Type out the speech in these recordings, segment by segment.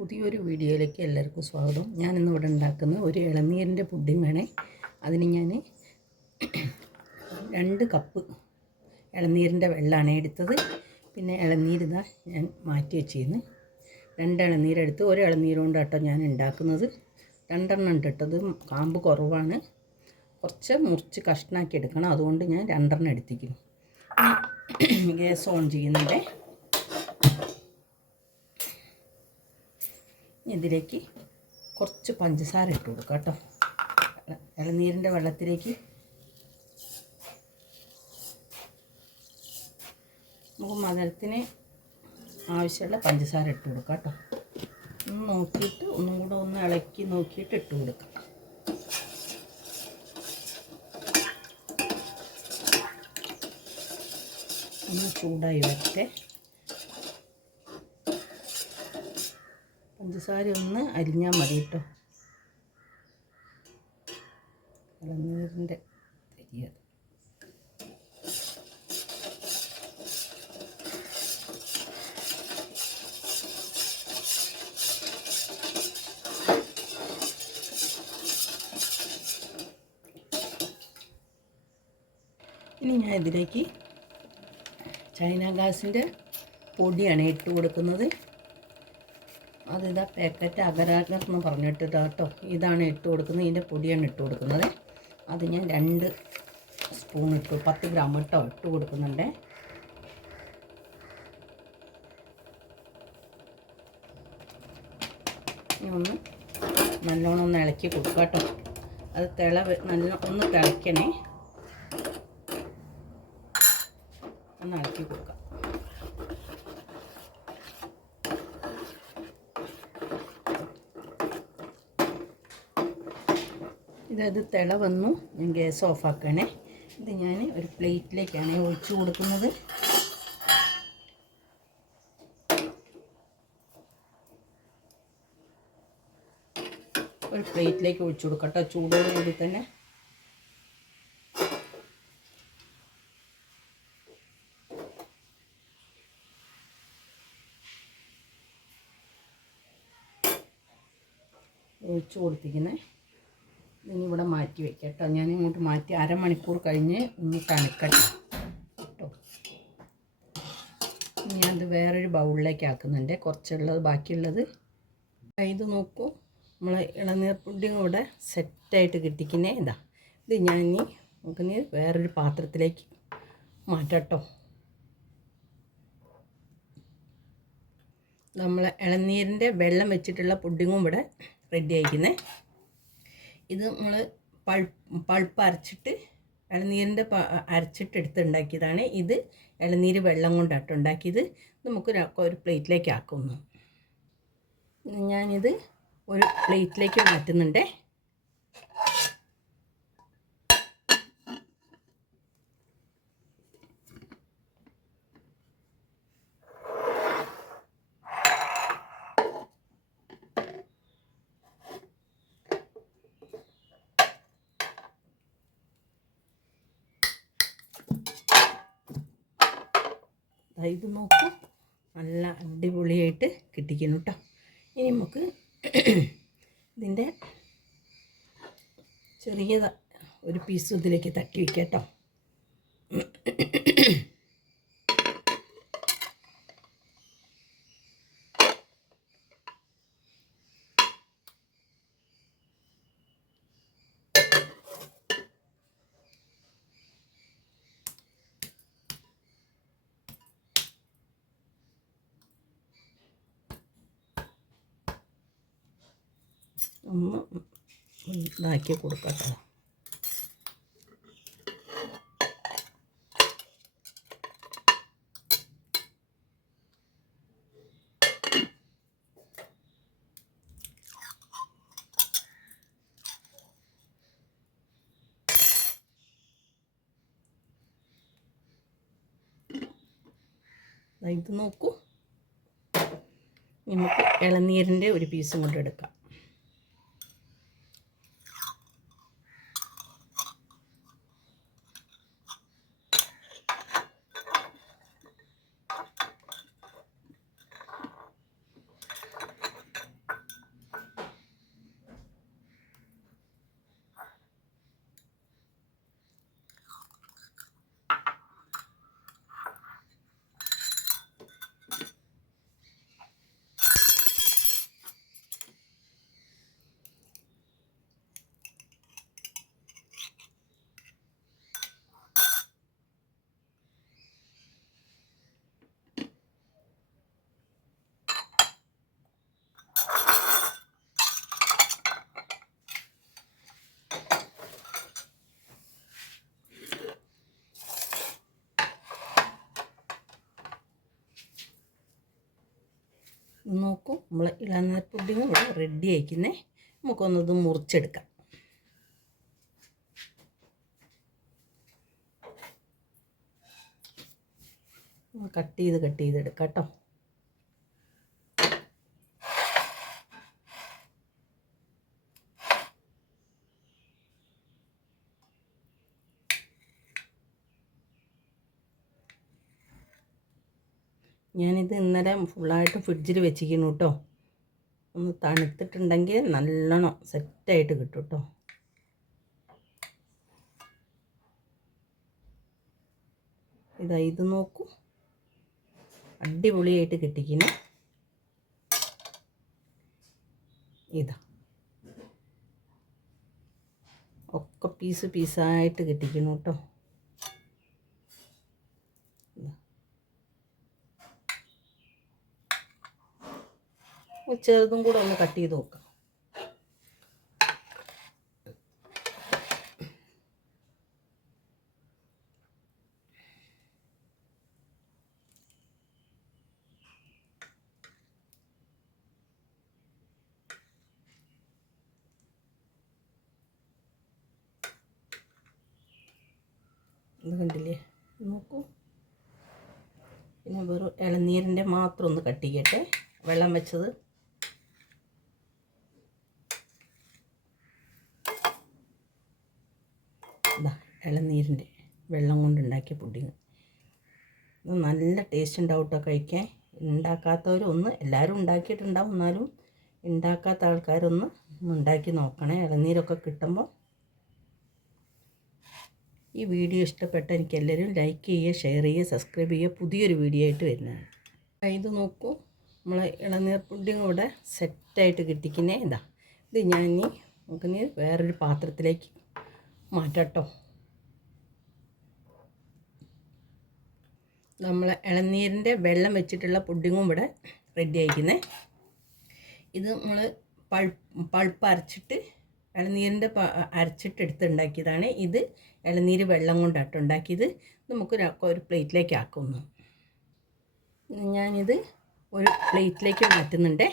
പുതിയൊരു വീഡിയോയിലേക്ക് എല്ലാവർക്കും സ്വാഗതം. ഞാൻ ഇന്ന് ഇവിടെ ഉണ്ടാക്കുന്ന ഒരു ഇളനീരിന്റെ പുഡിംഗ് വേണേ. അതിന് ഞാൻ രണ്ട് കപ്പ് ഇളനീരിന്റെ വെള്ളമാണ് എടുത്തത്. പിന്നെ ഇളനീരിതാ ഞാൻ മാറ്റി വെച്ചിരുന്നു. രണ്ട് ഇളനീരെടുത്ത് ഒരു ഇളനീര് കൊണ്ട് കേട്ടോ ഞാൻ ഉണ്ടാക്കുന്നത്. രണ്ടെണ്ണം ഇട്ടിട്ടത് കാമ്പ് കുറവാണ്. കുറച്ച് മുറിച്ച് കഷ്ണാക്കി എടുക്കണം. അതുകൊണ്ട് ഞാൻ രണ്ടെണ്ണം എടുത്തിരിക്കുന്നു. ഗ്യാസ് ഓൺ ചെയ്യുന്നുണ്ട്. ഇതിലേക്ക് കുറച്ച് പഞ്ചസാര ഇട്ട് കൊടുക്കുക കേട്ടോ. ഇളനീരിന്റെ വെള്ളത്തിലേക്ക് നമുക്ക് മധുരത്തിന് ആവശ്യമുള്ള പഞ്ചസാര ഇട്ട് കൊടുക്കുക കേട്ടോ. ഒന്ന് നോക്കിയിട്ട് ഒന്നും കൂടെ ഒന്ന് ഇളക്കി നോക്കിയിട്ട് ഇട്ട് കൊടുക്കുക ഒന്ന് ചൂടായി വരട്ടെ. പഞ്ചസാര ഒന്ന് അരിഞ്ഞാൽ മതി കേട്ടോ. ഇളനീരിന്റെ തരിയത് ഇനി ഞാൻ ഇതിലേക്ക് ചൈന ഗ്ലാസിന്റെ പൊടിയാണ് ഇട്ട് കൊടുക്കുന്നത്. അതിതാ പാക്കറ്റ് അകരാഗർ എന്ന് പറഞ്ഞിട്ട് കേട്ടോ ഇതാണ് ഇട്ട് കൊടുക്കുന്നത്. ഇതിന്റെ പൊടിയാണ് ഇട്ട് കൊടുക്കുന്നത്. അത് ഞാൻ രണ്ട് സ്പൂൺ ഇട്ടു. പത്ത് ഗ്രാം ഇട്ടോ ഇട്ട് കൊടുക്കുന്നുണ്ട്. ഒന്ന് നല്ലോണം ഒന്ന് ഇളക്കി കൊടുക്കുക കേട്ടോ. അത് തിള നല്ല ഒന്ന് തിളയ്ക്കണേ. ഒന്ന് ഇളക്കി കൊടുക്കാം ഇതത് തിള വന്നു. ഞാൻ ഗ്യാസ് ഓഫാക്കണേ ഇത് ഞാൻ ഒരു പ്ലേറ്റിലേക്കാണ് ഒഴിച്ചു കൊടുക്കുന്നത്. ഒരു പ്ലേറ്റിലേക്ക് ഒഴിച്ചു കൊടുക്കട്ടെ. ചൂടോടുകൂടി തന്നെ. ഒഴിച്ചു കൊടുത്തിരിക്കുന്നത് ഇനി ഇവിടെ മാറ്റി വെക്കാം കേട്ടോ ഞാൻ ഇങ്ങോട്ട് മാറ്റി അരമണിക്കൂർ കഴിഞ്ഞ് ഒന്ന് തണുക്കട്ടെ. കേട്ടോ? ഇനി ഞാനത് വേറൊരു ബൗളിലേക്ക് ആക്കുന്നുണ്ട്. കുറച്ചുള്ളത് ബാക്കിയുള്ളത്. ഇത് നോക്കൂ. നമ്മൾ ഇളനീർ പുഡിങ് ഇവിടെ സെറ്റായിട്ട് കിട്ടിക്കുന്നേ. ഇതാ. ഇത് ഞാൻ ഇനി നമുക്കിനി വേറൊരു പാത്രത്തിലേക്ക് മാറ്റട്ടോ. നമ്മളെ ഇളനീരിന്റെ വെള്ളം വെച്ചിട്ടുള്ള പുഡിങ്ങും ഇവിടെ റെഡി ആയിരിക്കുന്നത് ഇത് നമ്മൾ പൾപ്പ് പൾപ്പ് അരച്ചിട്ട് ഇളനീരിന്റെ പ അരച്ചിട്ട് എടുത്തുണ്ടാക്കിയതാണ്. ഇത് ഇളനീര് വെള്ളം കൊണ്ടാട്ടോ ഉണ്ടാക്കിയത്. നമുക്ക് ഒരു പ്ലേറ്റിലേക്ക് ആക്കുന്നു. ഞാനിത് ഒരു പ്ലേറ്റിലേക്ക് മാറ്റുന്നുണ്ടേ. ഇത് നോക്കൂ. നല്ല അടിപൊളിയായിട്ട് കിട്ടിക്കുന്നു കേട്ടോ ഇനി നമുക്ക് ഇതിന്റെ ചെറിയ ഒരു പീസ് ഇതിലേക്ക് തട്ടി വയ്ക്കാം കേട്ടോ ഒന്ന് ഇതാക്കി കൊടുക്കട്ടോ. ഇത് നോക്കൂ. നമുക്ക് ഇളനീരിന്റെ ഒരു പീസും കൊണ്ട് എടുക്കാം. നോക്കൂ നമ്മൾ ഇളനീർ പുഡിങ് ഇവിടെ റെഡി ആയിക്കുന്നേ. നമുക്കൊന്നത് മുറിച്ചെടുക്കാം. കട്ട് ചെയ്ത് കട്ട് ചെയ്തെടുക്കാം കേട്ടോ. ഞാനിത് ഇന്നലെ ഫുള്ളായിട്ട് ഫ്രിഡ്ജിൽ വെച്ചിരിക്കുന്നു കേട്ടോ. ഒന്ന് തണുത്തിട്ടുണ്ടെങ്കിൽ നല്ലോണം സെറ്റായിട്ട് കിട്ടും കേട്ടോ. ഇതാ ഇത് നോക്കൂ. അടിപൊളിയായിട്ട് കിട്ടിക്കുന്നു. ഇതാ. ഒക്കെ പീസ് പീസായിട്ട് കിട്ടിക്കുന്നു കേട്ടോ. ചെറുതും കൂടെ ഒന്ന് കട്ട് ചെയ്ത് നോക്കാം. കണ്ടില്ലേ? നോക്കൂ. പിന്നെ വെറും ഇളനീരിന്റെ മാത്രം ഒന്ന് കട്ട് ചെയ്യട്ടെ. വെള്ളം വെച്ചത് ഇതാ ഇളനീരിന്റെ വെള്ളം കൊണ്ടുണ്ടാക്കിയ പുഡിങ്. ഇത് നല്ല ടേസ്റ്റ് ഉണ്ടാവും കേട്ടോ കഴിക്കാൻ. ഉണ്ടാക്കാത്തവരൊന്ന് എല്ലാവരും ഉണ്ടാക്കിയിട്ടുണ്ടാവും എന്നാലും ഉണ്ടാക്കാത്ത ആൾക്കാരൊന്ന് ഉണ്ടാക്കി നോക്കണേ. ഇളനീരൊക്കെ കിട്ടുമ്പോൾ ഈ വീഡിയോ ഇഷ്ടപ്പെട്ട എനിക്ക് എല്ലാവരും ലൈക്ക് ചെയ്യുക ഷെയർ ചെയ്യുക സബ്സ്ക്രൈബ് ചെയ്യുക. പുതിയൊരു വീഡിയോ ആയിട്ട് വരുന്നതാണ്. ഇത് നോക്കൂ. നമ്മൾ ഇളനീർ പുഡിങ് ഇവിടെ സെറ്റായിട്ട് കിട്ടിക്കുന്നേ. ഇതാ ഇത് ഞാൻ ഇനി നമുക്ക് വേറൊരു പാത്രത്തിലേക്ക് മാറ്റട്ടോ നമ്മളെ ഇളനീരിന്റെ വെള്ളം വെച്ചിട്ടുള്ള പുഡിങ്ങും ഇവിടെ റെഡി ആയിരിക്കുന്നത് ഇത് നമ്മൾ പൾപ്പ് പൾപ്പ് അരച്ചിട്ട് ഇളനീരിന്റെ അരച്ചിട്ട് എടുത്തുണ്ടാക്കിയതാണ് ഇത് ഇളനീര് വെള്ളം കൊണ്ടാട്ട് ഉണ്ടാക്കിയത്. നമുക്ക് ഒരു പ്ലേറ്റിലേക്ക് ആക്കുന്നു. ഞാനിത് ഒരു പ്ലേറ്റിലേക്ക് മാറ്റുന്നുണ്ടേ.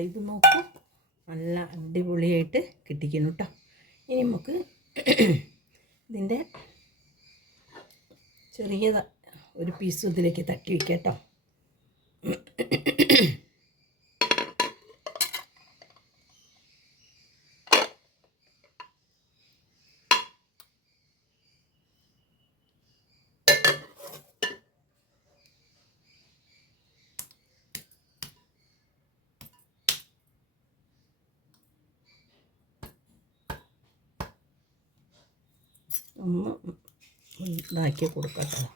ഇത് നോക്കൂ നല്ല അടിപൊളിയായിട്ട് കിട്ടിക്കുന്നു കേട്ടോ ഇനി നമുക്ക് ഇതിന്റെ ചെറിയ ഒരു പീസ് ഇതിലേക്ക് തട്ടി വയ്ക്കാം കേട്ടോ ഒന്ന് ഇതാക്കി കൊടുക്കട്ടെ.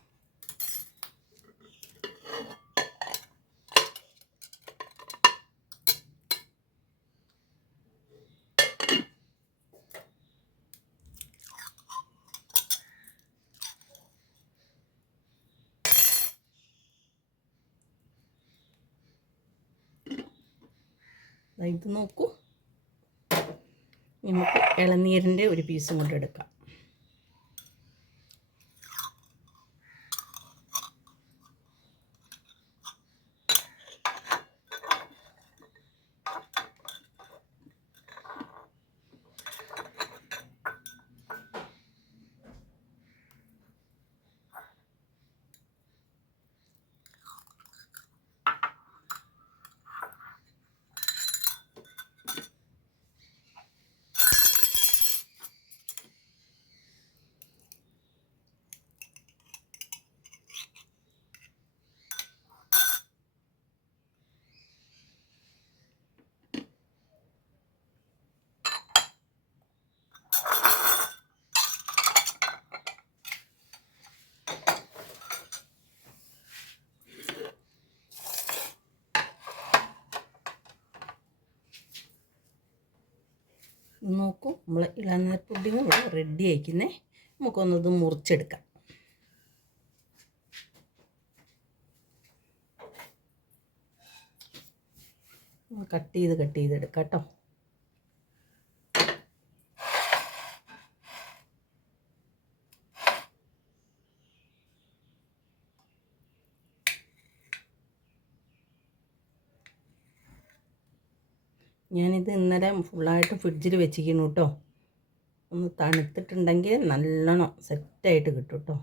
ഇത് നോക്കൂ. നമുക്ക് ഇളനീരിന്റെ ഒരു പീസും കൊണ്ട് എടുക്കാം. നോക്കൂ. നമ്മൾ ഇളനീർ പുഡിങ് ഇവിടെ റെഡി ആയിക്കുന്നേ. നമുക്കൊന്നത് മുറിച്ചെടുക്കാം. കട്ട് ചെയ്ത് കട്ട് ചെയ്തെടുക്കാം കേട്ടോ. ഞാനിത് ഇന്നലെ ഫുള്ളായിട്ട് ഫ്രിഡ്ജിൽ വെച്ചിരിക്കുന്നു കേട്ടോ ഒന്ന് തണുത്തിട്ടുണ്ടെങ്കിൽ നല്ലോണം സെറ്റായിട്ട് കിട്ടും കേട്ടോ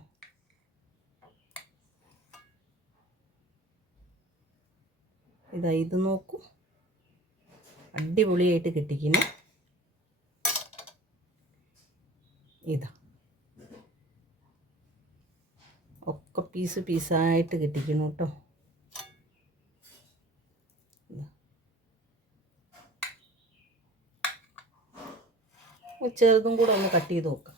ഇതാ ഇത് നോക്കൂ. അടിപൊളിയായിട്ട് കിട്ടിക്കുന്നു. ഇതാ. ഒക്കെ പീസ് പീസായിട്ട് കിട്ടിക്കുന്നു കേട്ടോ ചെറുതും കൂടെ ഒന്ന് കട്ട് ചെയ്ത് നോക്കാം.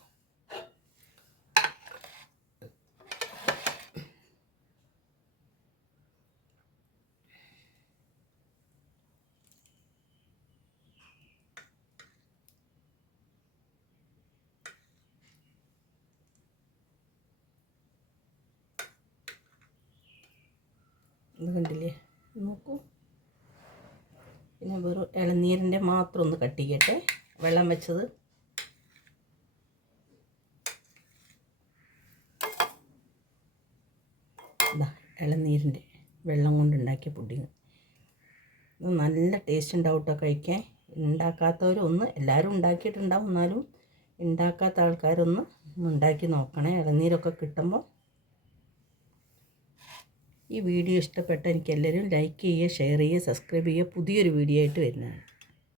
കണ്ടില്ലേ? നോക്കൂ. പിന്നെ വെറും ഇളനീരിന്റെ മാത്രം ഒന്ന് കട്ട് ചെയ്യട്ടെ. വെള്ളം വെച്ചത് ഇതാ ഇളനീരിന്റെ വെള്ളം കൊണ്ടുണ്ടാക്കിയ പുഡിങ്. ഇത് നല്ല ടേസ്റ്റ് ഉണ്ടാവും കേട്ടോ കഴിക്കാൻ. ഉണ്ടാക്കാത്തവരൊന്ന് എല്ലാവരും ഉണ്ടാക്കിയിട്ടുണ്ടാവും എന്നാലും ഉണ്ടാക്കാത്ത ആൾക്കാരൊന്ന് ഉണ്ടാക്കി നോക്കണേ. ഇളനീരൊക്കെ കിട്ടുമ്പോൾ ഈ വീഡിയോ ഇഷ്ടപ്പെട്ട എനിക്ക് എല്ലാവരും ലൈക്ക് ചെയ്യുക ഷെയർ ചെയ്യുക സബ്സ്ക്രൈബ് ചെയ്യുക. പുതിയൊരു വീഡിയോ ആയിട്ട് വരുന്നതാണ്.